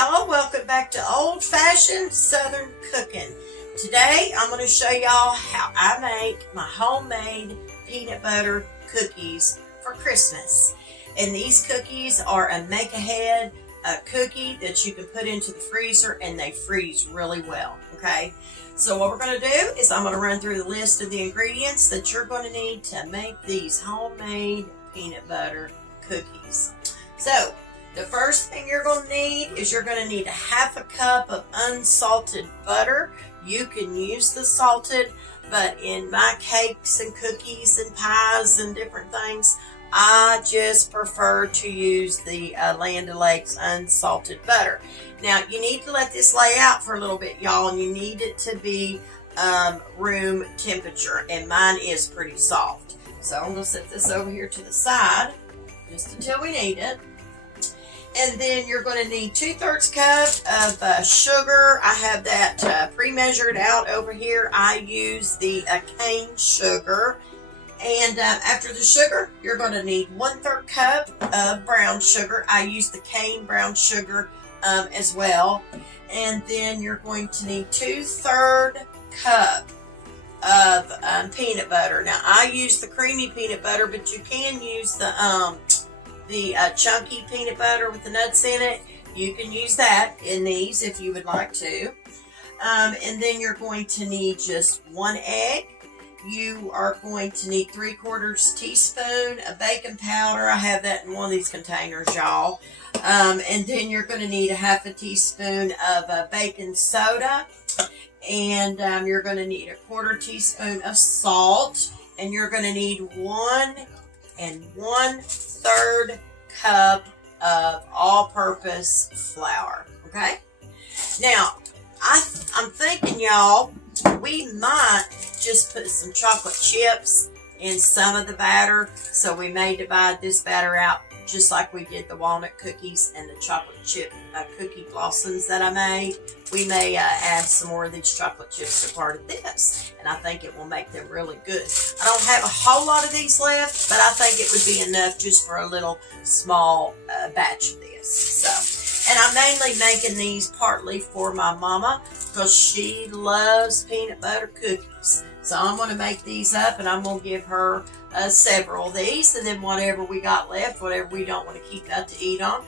y'all, welcome back to Old Fashioned Southern Cooking. Today I'm going to show y'all how I make my homemade peanut butter cookies for Christmas. And these cookies are a make-ahead cookie that you can put into the freezer and they freeze really well, okay? So what we're going to do is I'm going to run through the list of the ingredients that you're going to need to make these homemade peanut butter cookies. So the first thing you're going to need is you're going to need a half a cup of unsalted butter. You can use the salted, but in my cakes and cookies and pies and different things, I just prefer to use the Land O'Lakes unsalted butter. Now, you need to let this lay out for a little bit, y'all, and you need it to be room temperature, and mine is pretty soft. So I'm going to set this over here to the side just until we need it. And then you're going to need 2/3 cup of sugar. I have that pre-measured out over here. I use the cane sugar. And after the sugar, you're going to need 1/3 cup of brown sugar. I use the cane brown sugar as well. And then you're going to need 2/3 cup of peanut butter. Now, I use the creamy peanut butter, but you can use the chunky peanut butter with the nuts in it. You can use that in these if you would like to. And then you're going to need just 1 egg. You are going to need 3/4 teaspoon of baking powder. I have that in one of these containers, y'all. And then you're going to need a 1/2 teaspoon of baking soda. And you're going to need a 1/4 teaspoon of salt. And you're going to need 1 1/3 cup of all-purpose flour. Okay? Now, I'm thinking, y'all, we might just put some chocolate chips in some of the batter. So we may divide this batter out just like we did the walnut cookies and the chocolate chip cookie blossoms that I made. We may add some more of these chocolate chips to part of this, and I think it will make them really good. I don't have a whole lot of these left, but I think it would be enough just for a little small batch of this. So, and I'm mainly making these partly for my mama because she loves peanut butter cookies. So I'm going to make these up, and I'm going to give her several of these, and then whatever we got left, whatever we don't want to keep out to eat on,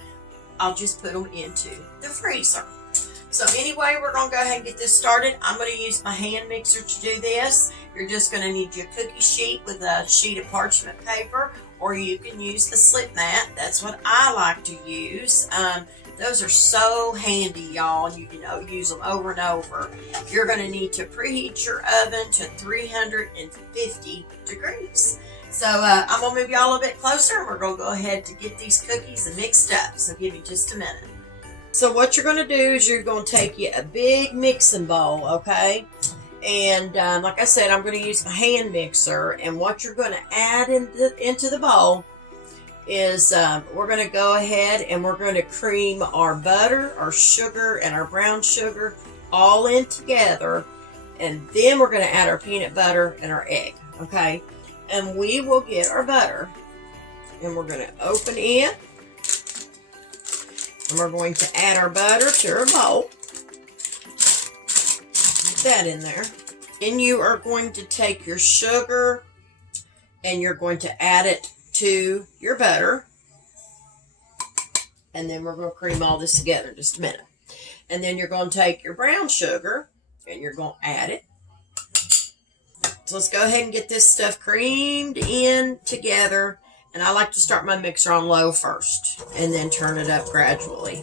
I'll just put them into the freezer. So anyway, we're going to go ahead and get this started. I'm going to use my hand mixer to do this. You're just going to need your cookie sheet with a sheet of parchment paper, or you can use the slip mat. That's what I like to use. Those are so handy, y'all. You can use them over and over. You're going to need to preheat your oven to 350 degrees. So I'm going to move y'all a little bit closer, and we're going to go ahead to get these cookies mixed up. So give me just a minute. So what you're going to do is you're going to take you a big mixing bowl, okay? And like I said, I'm going to use my hand mixer. And what you're going to add into the bowl is we're going to go ahead and we're going to cream our butter, our sugar, and our brown sugar all in together. And then we're going to add our peanut butter and our egg, okay? And we will get our butter, and we're going to open it. And we're going to add our butter to our bowl. Put that in there. Then you are going to take your sugar and you're going to add it to your butter. And then we're going to cream all this together in just a minute. And then you're going to take your brown sugar and you're going to add it. So let's go ahead and get this stuff creamed in together. And I like to start my mixer on low first and then turn it up gradually.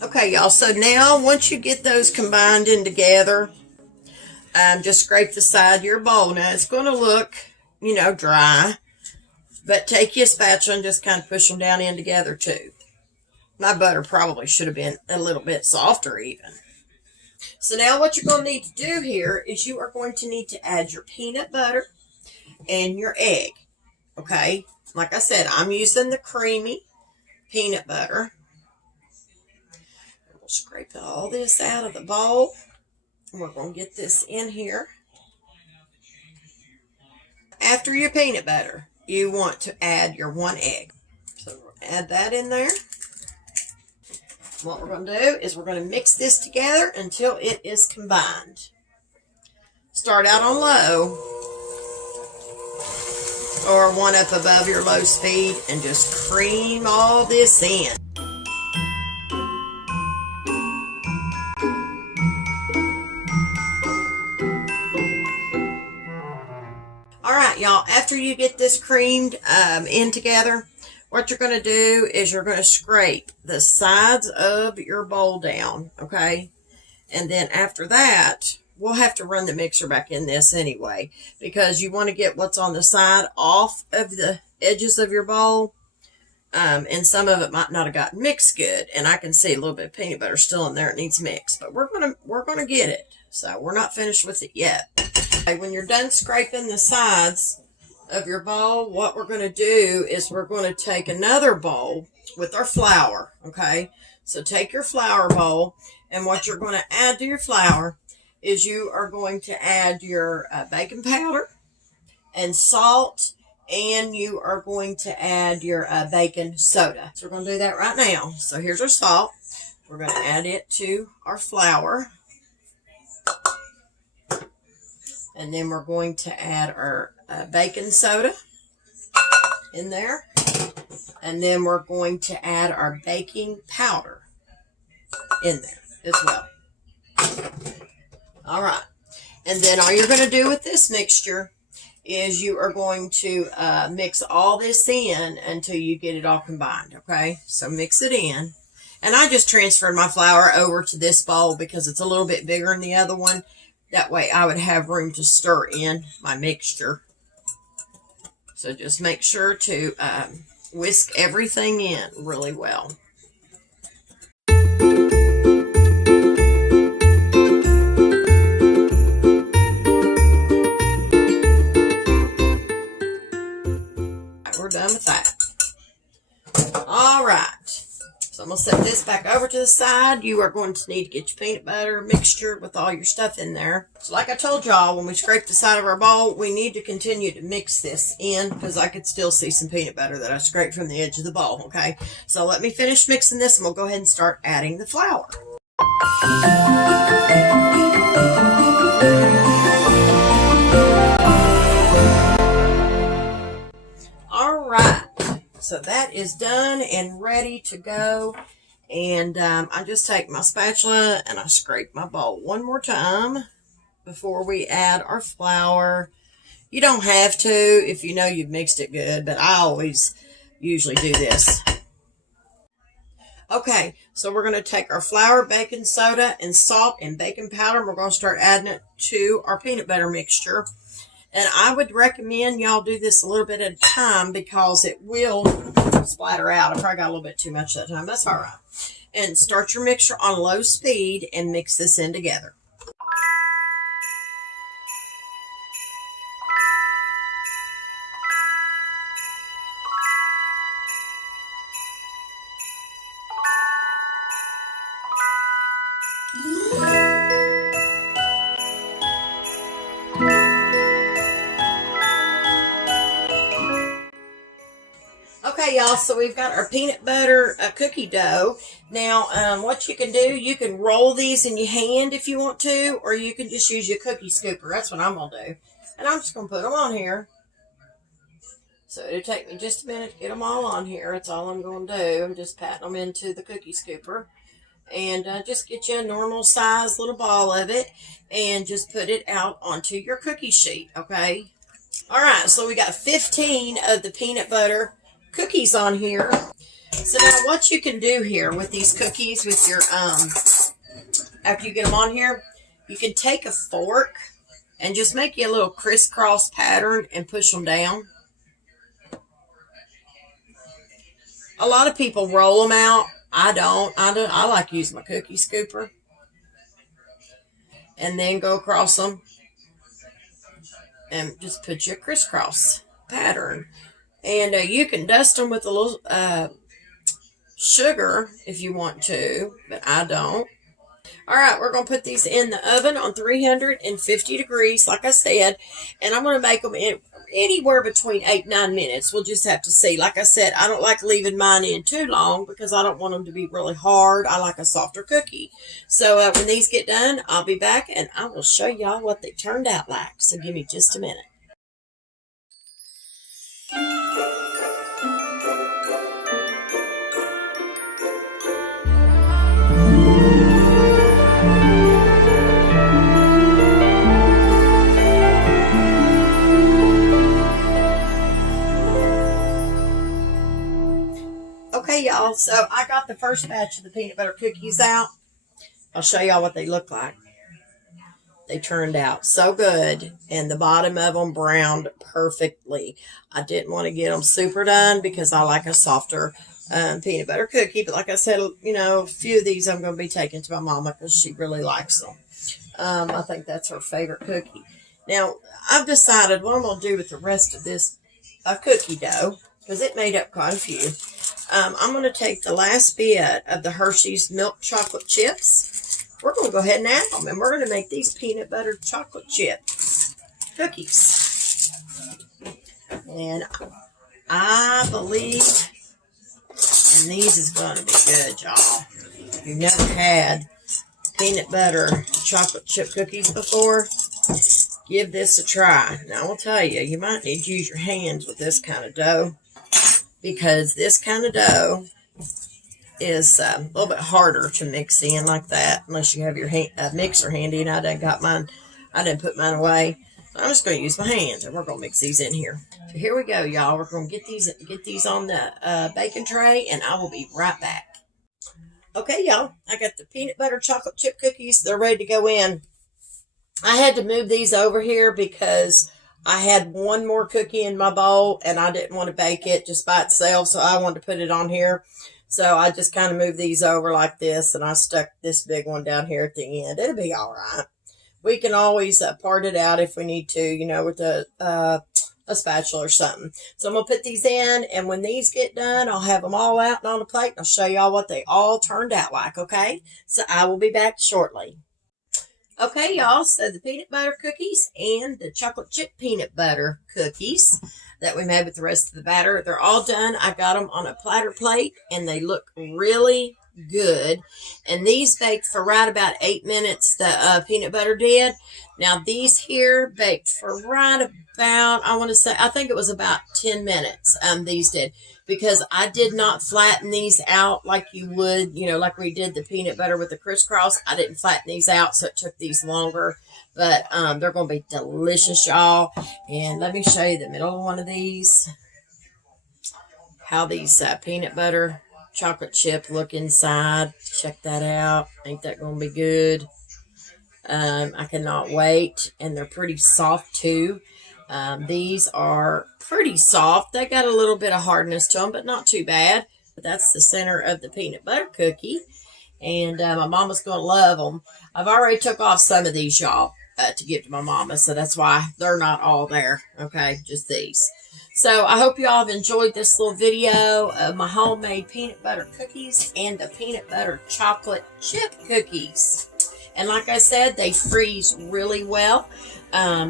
Okay, y'all, so now once you get those combined in together, just scrape the side of your bowl. Now it's going to look, dry, but take your spatula and just kind of push them down in together too. My butter probably should have been a little bit softer even. So now what you're going to need to do here is you are going to need to add your peanut butter and your egg. Okay? Like I said, I'm using the creamy peanut butter. We'll scrape all this out of the bowl. We're going to get this in here. after your peanut butter, you want to add your 1 egg. So we'll add that in there. What we're going to do is we're going to mix this together until it is combined. Start out on low or 1 up above your low speed and just cream all this in. Alright y'all, after you get this creamed in together, what you're going to do is you're going to scrape the sides of your bowl down, okay? And then after that, we'll have to run the mixer back in this anyway, because you want to get what's on the side off of the edges of your bowl. And some of it might not have gotten mixed good, and I can see a little bit of peanut butter still in there. It needs mixed, but we're gonna get it. So we're not finished with it yet. Okay, when you're done scraping the sides of your bowl, what we're going to do is we're going to take another bowl with our flour, okay? So take your flour bowl, and what you're going to add to your flour is you are going to add your baking powder and salt, and you are going to add your baking soda. So we're going to do that right now. So here's our salt. We're going to add it to our flour. And then we're going to add our baking soda in there. And then we're going to add our baking powder in there as well. All right. And then all you're going to do with this mixture is you are going to mix all this in until you get it all combined, okay? So mix it in. And I just transferred my flour over to this bowl because it's a little bit bigger than the other one. That way I would have room to stir in my mixture. So just make sure to whisk everything in really well. We're done with that. All right. So I'm going to set this back over to the side. You are going to need to get your peanut butter mixture with all your stuff in there. So like I told y'all, when we scrape the side of our bowl, we need to continue to mix this in because I could still see some peanut butter that I scraped from the edge of the bowl, okay? So let me finish mixing this and we'll go ahead and start adding the flour. All right. So that is done and ready to go. And I just take my spatula and I scrape my bowl one more time before we add our flour. You don't have to if you know you've mixed it good, but I always usually do this. Okay, so we're going to take our flour, baking soda, and salt and baking powder, and we're going to start adding it to our peanut butter mixture. And I would recommend y'all do this a little bit at a time because it will splatter out. I probably got a little bit too much that time. That's all right. And start your mixture on low speed and mix this in together. Okay, y'all, so we've got our peanut butter cookie dough. Now, what you can do, you can roll these in your hand if you want to, or you can just use your cookie scooper. That's what I'm going to do. And I'm just going to put them on here. So it'll take me just a minute to get them all on here. That's all I'm going to do. I'm just patting them into the cookie scooper. And just get you a normal size little ball of it. And just put it out onto your cookie sheet, okay? All right, so we got 15 of the peanut butter cookies on here. So now what you can do here with these cookies, with your after you get them on here, you can take a fork and just make you a little crisscross pattern and push them down. A lot of people roll them out. I don't. I like using my cookie scooper and then go across them and just put you a crisscross pattern. And you can dust them with a little sugar if you want to, but I don't. All right, we're going to put these in the oven on 350 degrees, like I said, and I'm going to make them anywhere between 8 and 9 minutes. We'll just have to see. Like I said, I don't like leaving mine in too long because I don't want them to be really hard. I like a softer cookie. So when these get done, I'll be back and I will show y'all what they turned out like. So give me just a minute. Okay, y'all, so I got the first batch of the peanut butter cookies out. I'll show y'all what they look like. They turned out so good, and the bottom of them browned perfectly. I didn't want to get them super done because I like a softer peanut butter cookie. But like I said, you know, a few of these I'm going to be taking to my mama because she really likes them. I think that's her favorite cookie. Now, I've decided what I'm going to do with the rest of this cookie dough, because it made up quite a few. I'm going to take the last bit of the Hershey's milk chocolate chips. We're going to go ahead and add them, and we're going to make these peanut butter chocolate chip cookies. And I believe, and these is going to be good, y'all. If you've never had peanut butter chocolate chip cookies before, give this a try. Now, I will tell you, you might need to use your hands with this kind of dough, because this kind of dough is a little bit harder to mix in like that, unless you have your mixer handy. And I didn't put mine away. So I'm just going to use my hands, and we're going to mix these in here. So here we go, y'all. We're going to get these on the baking tray, and I will be right back. Okay, y'all. I got the peanut butter chocolate chip cookies. They're ready to go in. I had to move these over here because I had one more cookie in my bowl, and I didn't want to bake it just by itself, so I wanted to put it on here. So I just kind of moved these over like this, and I stuck this big one down here at the end. It'll be all right. We can always part it out if we need to, you know, with a spatula or something. So I'm going to put these in, and when these get done, I'll have them all out and on the plate, and I'll show y'all what they all turned out like, okay? So I will be back shortly. Okay, y'all, so the peanut butter cookies and the chocolate chip peanut butter cookies that we made with the rest of the batter, they're all done. I got them on a platter plate, and they look really good. And these baked for right about 8 minutes, the peanut butter did. Now, these here baked for right about, I think it was about 10 minutes, these did. Because I did not flatten these out like you would, you know, like we did the peanut butter with the crisscross. I didn't flatten these out, so it took these longer. But they're going to be delicious, y'all. And let me show you the middle of one of these. How these peanut butter chocolate chip look inside. Check that out. Ain't that going to be good? I cannot wait. And they're pretty soft, too. These are pretty soft. They got a little bit of hardness to them, but not too bad. But that's the center of the peanut butter cookie. And my mama's going to love them. I've already took off some of these, y'all, to give to my mama. So that's why they're not all there. Okay, just these. So I hope you all have enjoyed this little video of my homemade peanut butter cookies and the peanut butter chocolate chip cookies. And like I said, they freeze really well.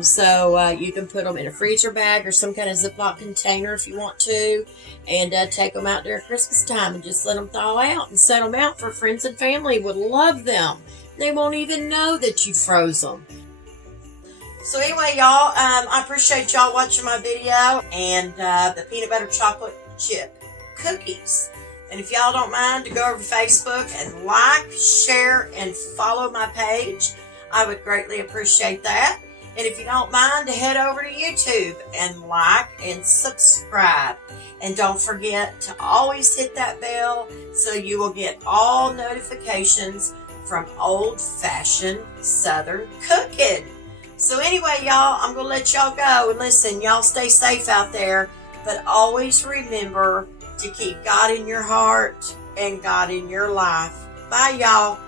So you can put them in a freezer bag or some kind of Ziploc container if you want to, and take them out during Christmas time and just let them thaw out and set them out for friends and family. Would love them. They won't even know that you froze them. So anyway, y'all, I appreciate y'all watching my video and the peanut butter chocolate chip cookies. And if y'all don't mind to go over to Facebook and like, share, and follow my page, I would greatly appreciate that. And if you don't mind, to head over to YouTube and like and subscribe. And don't forget to always hit that bell so you will get all notifications from old-fashioned Southern cooking. So anyway, y'all, I'm going to let y'all go. And listen, y'all stay safe out there. But always remember to keep God in your heart and God in your life. Bye, y'all.